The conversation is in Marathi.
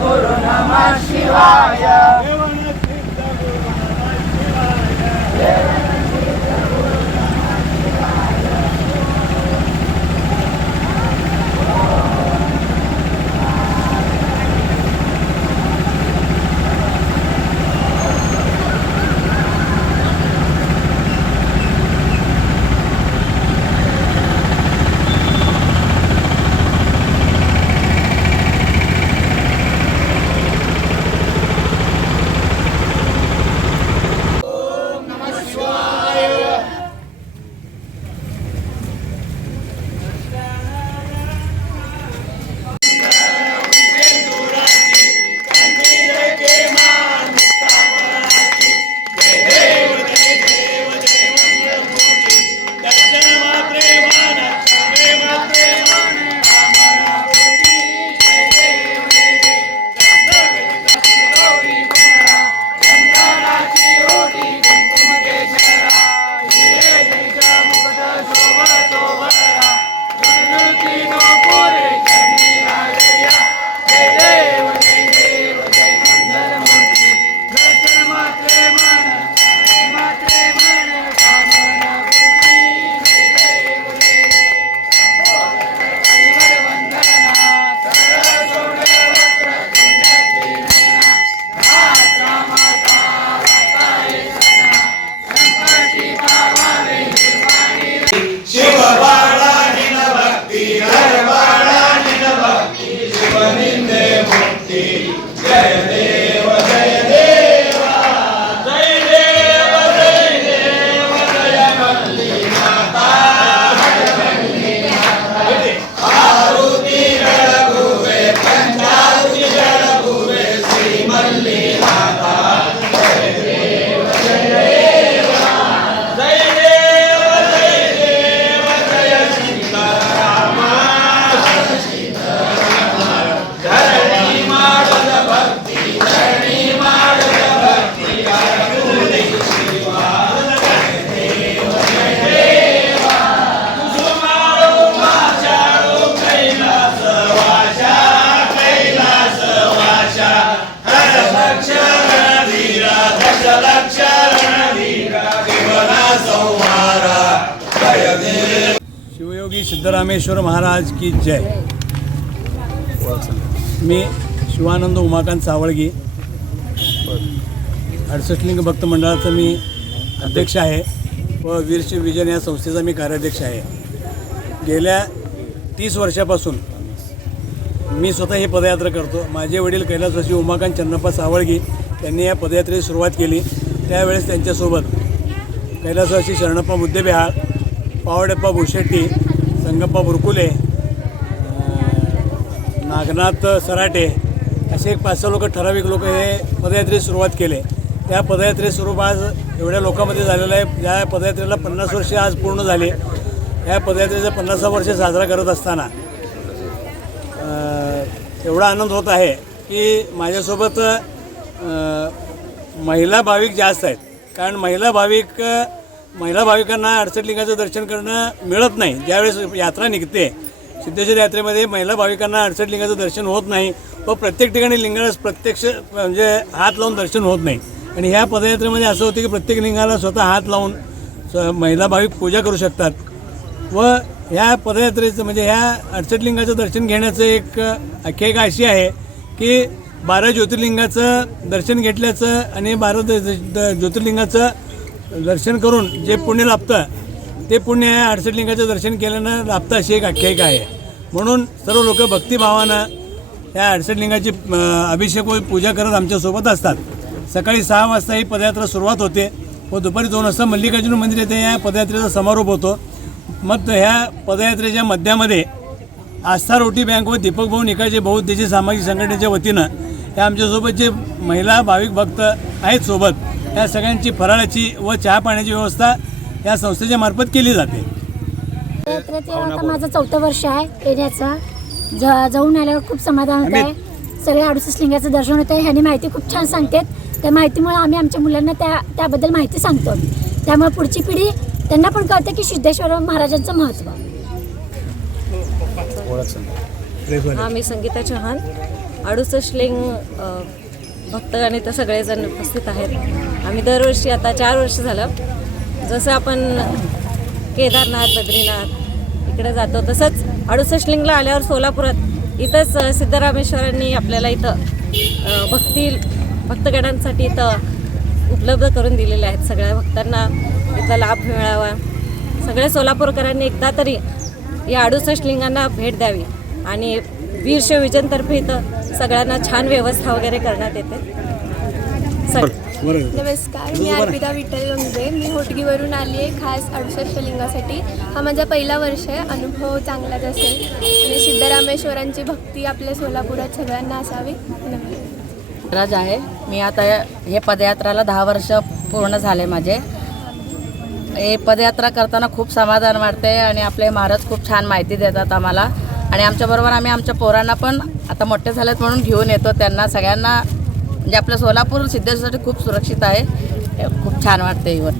Guru Namah Shivaya. योगी सिद्धरामेश्वर महाराज की जय. मी शिवानंद उमाकांत सावळगी. अडसष्टलिंग भक्त मंडळाचं मी अध्यक्ष आहे व वीरशिव विजन या संस्थेचा मी कार्याध्यक्ष आहे. गेल्या तीस वर्षापासून मी स्वतः ही पदयात्रा करतो. माझे वडील कैलासवासी उमाकांत चन्नप्पा सावळगी त्यांनी या पदयात्रेची सुरुवात केली. त्यावेळेस त्यांच्यासोबत कैलासवासी शरणप्पा मुद्देबिहाळ पावडेप्पा भुशेट्टी संगप्पा बुरकुले नागनाथ सराटे असे एक पाच सहा लोक ठराविक लोक हे पदयात्रेची सुरुवात केले. त्या पदयात्रे स्वरूप आज एवढ्या लोकांमध्ये झालेलं आहे. या पदयात्रेला पन्नास वर्षे आज पूर्ण झाली. या पदयात्रेचं पन्नासा वर्ष साजरा करत असताना एवढा आनंद होत आहे की माझ्यासोबत महिला भाविक जास्त आहेत. कारण महिला भाविक महिला भाविकांना अडचणलिंगाचं दर्शन करणं मिळत नाही. ज्यावेळेस यात्रा निघते सिद्धेश्वर यात्रेमध्ये महिला भाविकांना अडचणलिंगाचं दर्शन होत नाही व प्रत्येक ठिकाणी लिंगाला प्रत्यक्ष म्हणजे हात लावून दर्शन होत नाही. आणि ह्या पदयात्रेमध्ये असं होतं की प्रत्येक लिंगाला स्वतः हात लावून स- महिला भाविक पूजा करू शकतात. व ह्या पदयात्रेचं म्हणजे ह्या अडचटलिंगाचं दर्शन घेण्याचं एक आख्यायिका अशी आहे की बारा ज्योतिर्लिंगाचं दर्शन घेतल्याचं आणि बारा द- ज्योतिर्लिंगाचं दर्शन करून जे पुण्य लाभतं ते पुण्य या अडसठलिंगाचं दर्शन केल्यानं लाभतं अशी एक आख्यायिका आहे. म्हणून सर्व लोक भक्तिभावानं या अडसठलिंगाची अभिषेक व पूजा करत आमच्यासोबत असतात. सकाळी सहा वाजता ही पदयात्रा सुरुवात होते व दुपारी दोन वाजता मल्लिकार्जुन मंदिर येथे या पदयात्रेचा समारोप होतो. मग ह्या पदयात्रेच्या मध्यामध्ये आस्था रोटी बँक व दीपक भाऊ निकाळजे बौद्धची सामाजिक संघटनेच्या वतीनं या आमच्यासोबत जे महिला भाविक भक्त आहेत सोबत या सगळ्यांची फराळाची व चहा पाण्याची व्यवस्था या संस्थेच्या मार्फत केली जाते. आता माझं चौथं वर्ष आहे येण्याचं. ज जाऊन आल्यावर खूप समाधान होत आहे. सगळ्या अडुसष्ट लिंगाचं दर्शन होतं आहे. ह्यांनी माहिती खूप छान सांगतात. त्या माहितीमुळे आम्ही आमच्या मुलांना त्या त्याबद्दल माहिती सांगतो. त्यामुळे पुढची पिढी त्यांना पण कळते की सिद्धेश्वर महाराजांचं महत्त्व. हा मी संगीता चव्हाण अडुसष्टलिंग अ, भक्तगण इथं सगळेजण उपस्थित आहेत. आम्ही दरवर्षी आता चार वर्ष झालं. जसं आपण केदारनाथ बद्रीनाथ इकडे जातो तसंच अडुसष्ट लिंगला आल्यावर सोलापुरात इथंच सिद्धरामेश्वरांनी आपल्याला इथं भक्ती भक्तगणांसाठी इथं उपलब्ध करून दिलेले आहेत सगळ्या भक्तांना. इथं लाभ मिळावा. सगळ्या सोलापूरकरांनी एकदा तरी या अडुसष्ट लिंगांना भेट द्यावी. आणि वीर विजनतर्फे इथं सगळ्यांना छान व्यवस्था वगैरे करण्यात येते. नमस्कार मी अर्पिता विठ्ठल गंगवे. मी होटगीवरून आली आहे खास अडुसष्ट लिंगासाठी. हा माझा पहिला वर्ष आहे. अनुभव चांगलाच असेल आणि सिद्धरामेश्वरांची भक्ती आपल्या सोलापुरात सगळ्यांना असावी. नमस्कार राज आहे. मी आता हे पदयात्राला दहा वर्ष पूर्ण झाले माझे. हे पदयात्रा करताना खूप समाधान वाटते आणि आपले महाराज खूप छान माहिती देतात आम्हाला. आणि आमच्याबरोबर आम्ही आमच्या पोरांना पण आता मोठे झालेत म्हणून घेऊन येतो. त्यांना सगळ्यांना म्हणजे आपलं सोलापूर सिद्धेश्वरसाठी खूप सुरक्षित आहे. खूप छान वाटतं इवर